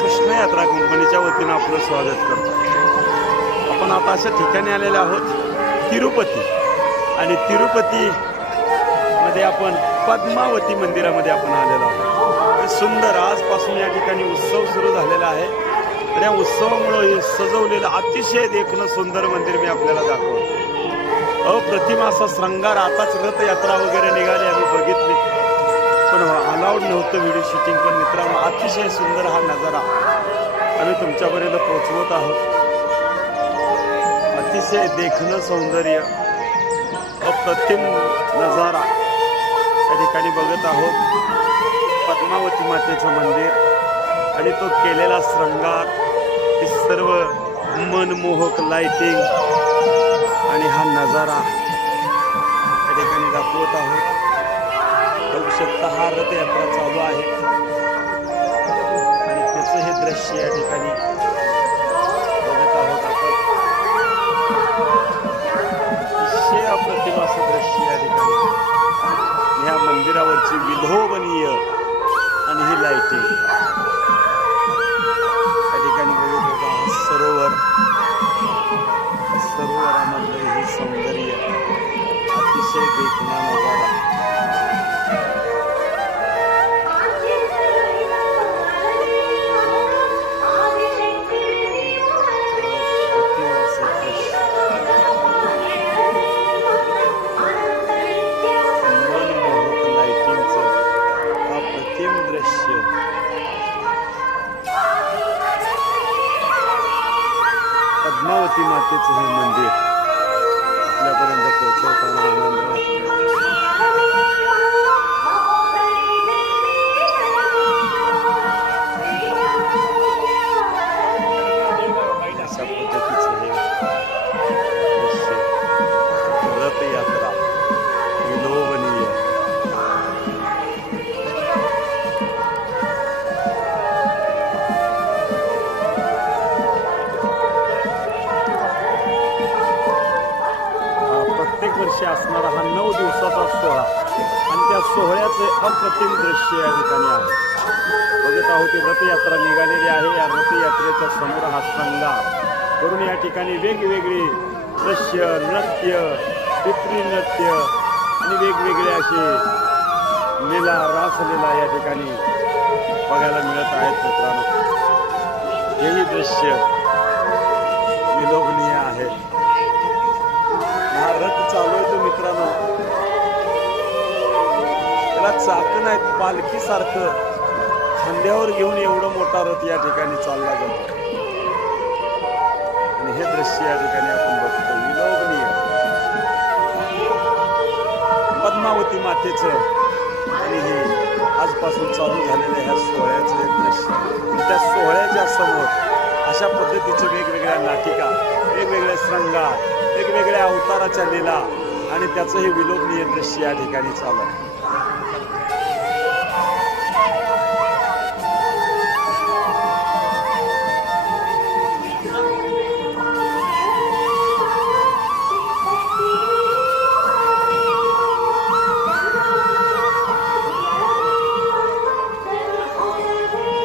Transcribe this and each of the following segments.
कृष्ण यात्रा कंपनीच्या वतीनं आपलं स्वागत करतो। आपण आता अशा ठिकाणी आलेले आहोत तिरुपती, आणि तिरुपती मध्ये आपण पद्मावती मंदिरामध्ये आपण आलेलो आहोत। सुंदर आजपासून या ठिकाणी उत्सव सुरू झालेला आहे, आणि या उत्सवामुळे सजवलेलं अतिशय देखणं सुंदर मंदिर मी आपल्याला दाखवतो। अप्रतिम असा श्रंगार, आताच रथयात्रा वगैरे निघाली आम्ही बघितली, पण अलाउड नव्हतं व्हिडिओ शूटिंग, पण मित्रांनो अतिशय सुंदर हा नजारा आम्ही तुमच्यापर्यंत पोहोचवत आहोत। अतिशय देखणं सौंदर्य, अप्रतिम नजारा या ठिकाणी बघत आहोत। पद्मावती मातेचं मंदिर आणि तो केलेला श्रंगार, ही सर्व मनमोहक लाइटिंग आणि हा नजारा या ठिकाणी दाखवत आहोत। बघू शकता हा रथयात्रा चालू आहे, आणि त्याचं हे दृश्य या ठिकाणी बघत आहोत आपण। अतिशय अप्रतिम असं दृश्य या ठिकाणी, ह्या मंदिरावरची विलोभनीय आणि ही लाइटिंग या ठिकाणी बघत होता। हा सरोवर, सरोवरामधलं हे सौंदर्य, अतिशय देखणा नजारा। पद्मावती मातेचं हे मंदिर आपल्यापर्यंत पोहोचवताना आनंद वाटतो। अशा पद्धतीचं हे दृश्य, रथयात्रा विलोभनीय। प्रत्येक वर्षी असणारा हा 9 दिवसाचा सोहळा, आणि त्या सोहळ्याचे अप्रतिम दृश्य या ठिकाणी आहे। बघत आहोत ती रथयात्रा निघालेली आहे। या रथयात्रेच्या समोर हा श्रंगार करून या ठिकाणी वेगवेगळी दृश्य, नृत्य, पितृ नृत्य आणि वेगवेगळे असे लीला, रासलीला या ठिकाणी बघायला मिळत आहेत मित्रांनो। हेही दृश्य विलोभनीय आहे। हा रथ चालवतो मित्रांनो, त्याला चाक नाहीत, पालखी सारखं खांद्यावर घेऊन एवढा मोठा रथ या ठिकाणी चालला जातो, आणि हे दृश्य या ठिकाणी आपण बघतो विलोभनीय पद्मावती मातेचं, आणि हे आजपासून चालू झालेलं ह्या सोहळ्याचं एक दृश्य। त्या सोहळ्याच्या समोर अशा पद्धतीचे वेगवेगळ्या नाटिका, वेगवेगळे श्रंगार, वेगवेगळ्या अवताराच्या लीला, आणि त्याचं हे विलोभनीय दृश्य या ठिकाणी चालू आहे।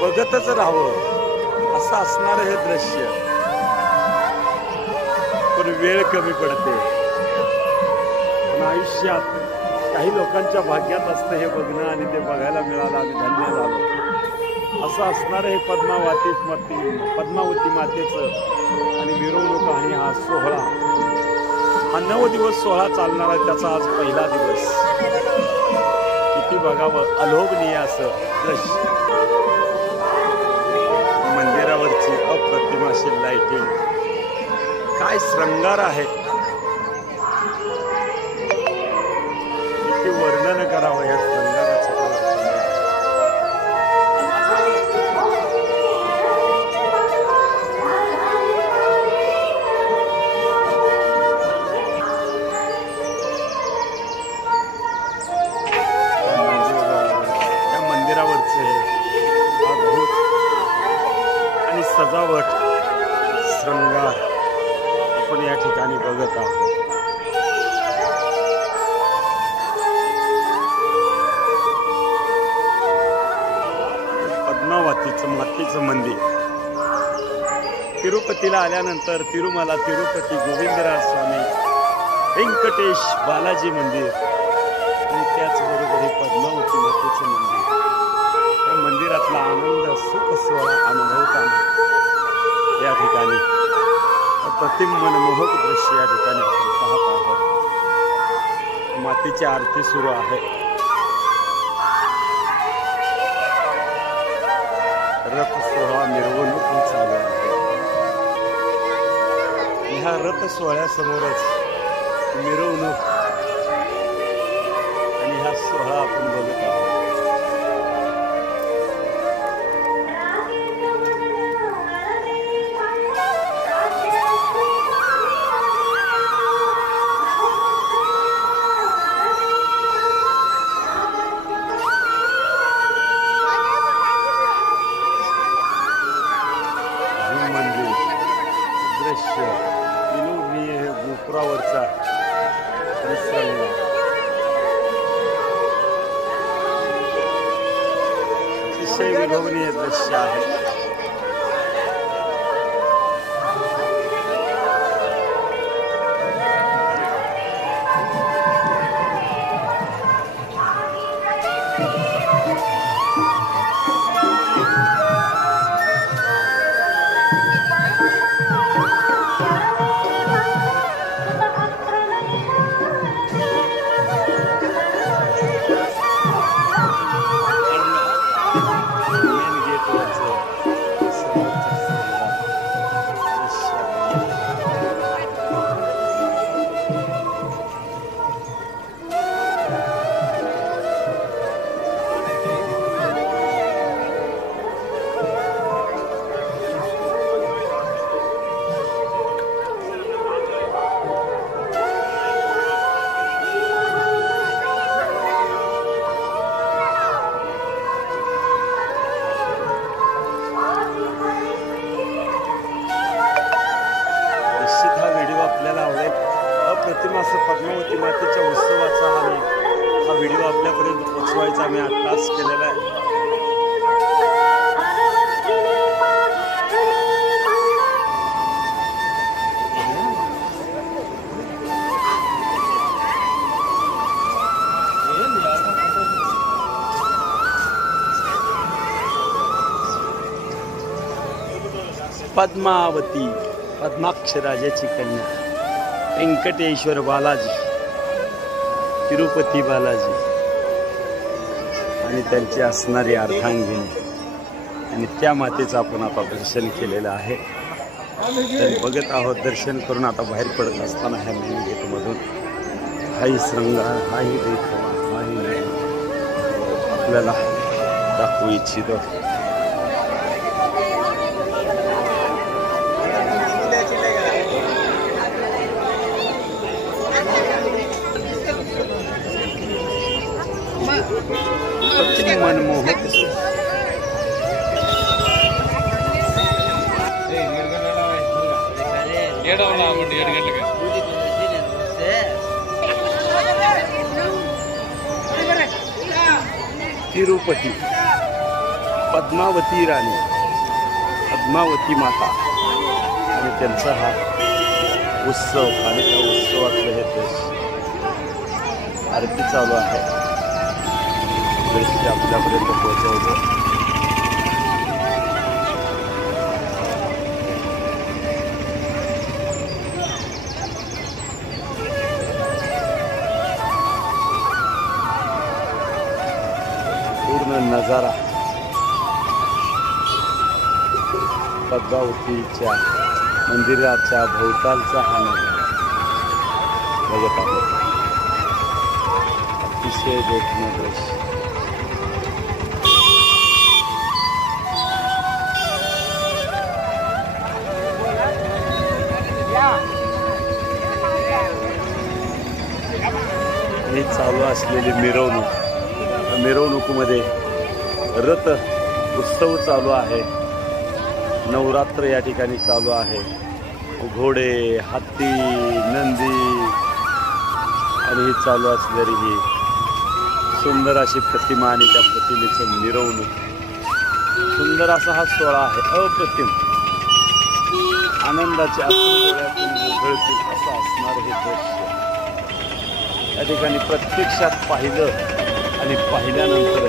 बघतच राहावं असं असणारं हे दृश्य, पण वेळ कमी पडते। पण आयुष्यात काही लोकांच्या भाग्यात असतं हे बघणं, आणि ते बघायला मिळालं, आम्ही धन्य झालो। असं असणारं हे पद्मावती मातेचं आणि मिरवणूक आणि हा सोहळा, हा 9 दिवस सोहळा चालणारा, त्याचा आज पहिला दिवस। किती बघावं अलोभनीय असं दृश्य, मंदिरावरची अप्रतिम अशी लाइटिंग, काय श्रंगार आहे, किती वर्णन करावं या श्रंगाराचं। या मंदिरावरचे अद्भुत आणि सजावट, श्रंगार आपण या ठिकाणी बघत आहोत। पद्मावती पद्मावतीचं मातीचं मंदिर. तिरुपतीला आल्यानंतर तिरुमला, तिरुपती, गोविंदराज स्वामी, व्यंकटेश बालाजी मंदिर आणि त्याचबरोबर हे पद्मावती मातेचं मंदिर. त्या मंदिरातला आनंद, सुख सोहळा अनुभवताना या ठिकाणी अप्रतिम मनमोहक दृश्य या ठिकाणी आपण पाहत आहोत. मातीची आरती सुरू आहे. रथ सोहळा मिरवणूक चालू आहे. ह्या रथ सोहळ्यासमोरच मिरवणूक आणि हा सोहळा आपण बघत आहोत. दृश्य विलोभनीय हे गोपुरावरचा निसर्ग अतिशय विलोभनीय दृश्य आहे. आपल्याला आवडेल. अप्रतिम असं पद्मावती मातेच्या उत्सवाचा हा व्हिडिओ आपल्यापर्यंत पोचवायचा आम्ही आत्ताच केलेला आहे. पद्मावती, पद्माक्षराजाची कन्या, व्यंकटेश्वर बालाजी, तिरुपती बालाजी आणि त्यांची असणारी अर्धांगिनी आणि त्या मातेचं आपण आता दर्शन केलेलं आहे. तर बघत आहोत. दर्शन करून आता बाहेर पडत असताना ह्या मेन गेटमधून हाही श्रृंगार, हाही देखावा, हाही आपल्याला दाखवू इच्छितो. मनमोहक तिरुपती, पद्मावती राणी, पद्मावती माता आणि त्यांचा हा उत्सव आणि त्या उत्सवातलं हे दृश्य आरती चालू आहे. दृश्य आपल्यापर्यंत पोहोचवलं. पूर्ण नजारा पद्मावतीच्या मंदिराच्या भोवतालचा हा नजारा बघत आहोत. अतिशय देखणं दृश्य. ही चालू असलेली मिरवणुकीमध्ये रथ उत्सव चालू आहे. नवरात्र या ठिकाणी चालू आहे. घोडे, हत्ती, नंदी आणि ही चालू असलेली ही सुंदर अशी प्रतिमा आणि त्या प्रतिमेचं मिरवणूक. सुंदर सुंदर असा हा सोहळा आहे, अप्रतिम आनंदाच्या डोळ्यातून उघळतील असं असणार हे दृश्य या ठिकाणी प्रत्यक्षात पाहिलं आणि पाहिल्यानंतर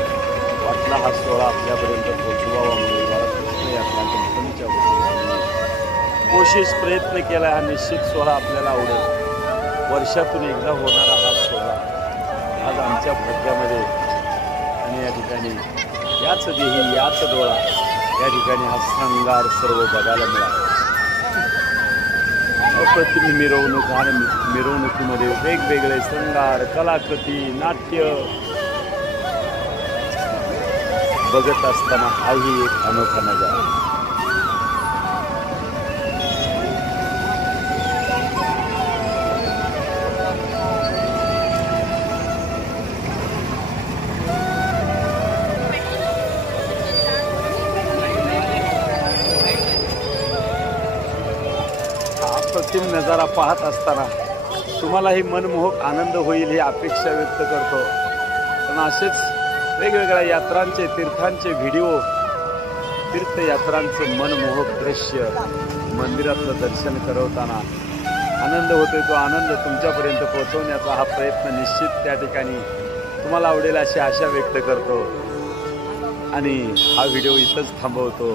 वाटला हा सोहळा आपल्यापर्यंत पोहोचवावा म्हणून बाळकृष्ण यात्रा कंपनीच्या वतीने कोशिश प्रयत्न केला. हा निश्चित सोहळा आपल्याला आवडेल. वर्षातून एकदा होणारा हा सोहळा आज आमच्या भाग्यामध्ये आणि या ठिकाणी याच देही याच डोळा या ठिकाणी हा श्रंगार सर्व बघायला मिळाला. अप्रतिम मिरवणूक आणि मिरवणुकीमध्ये वेगवेगळे श्रंगार, कलाकृती, नाट्य बघत असताना हाही एक अनोखा नजारा. अप्रतिम नजारा पाहत असताना तुम्हालाही मनमोहक आनंद होईल ही अपेक्षा व्यक्त करतो. पण असेच वेगवेगळ्या यात्रांचे, तीर्थांचे व्हिडिओ, तीर्थयात्रांचं मनमोहक दृश्य मंदिरातलं दर्शन करवताना आनंद होतोय. तो आनंद तुमच्यापर्यंत पोहोचवण्याचा हा प्रयत्न निश्चित त्या ठिकाणी तुम्हाला आवडेल अशी आशा व्यक्त करतो आणि हा व्हिडिओ इथंच थांबवतो.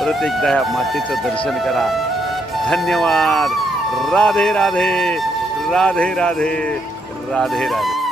परत एकदा या मातेचं दर्शन करा. धन्यवाद. राधे राधे राधे राधे राधे राधे.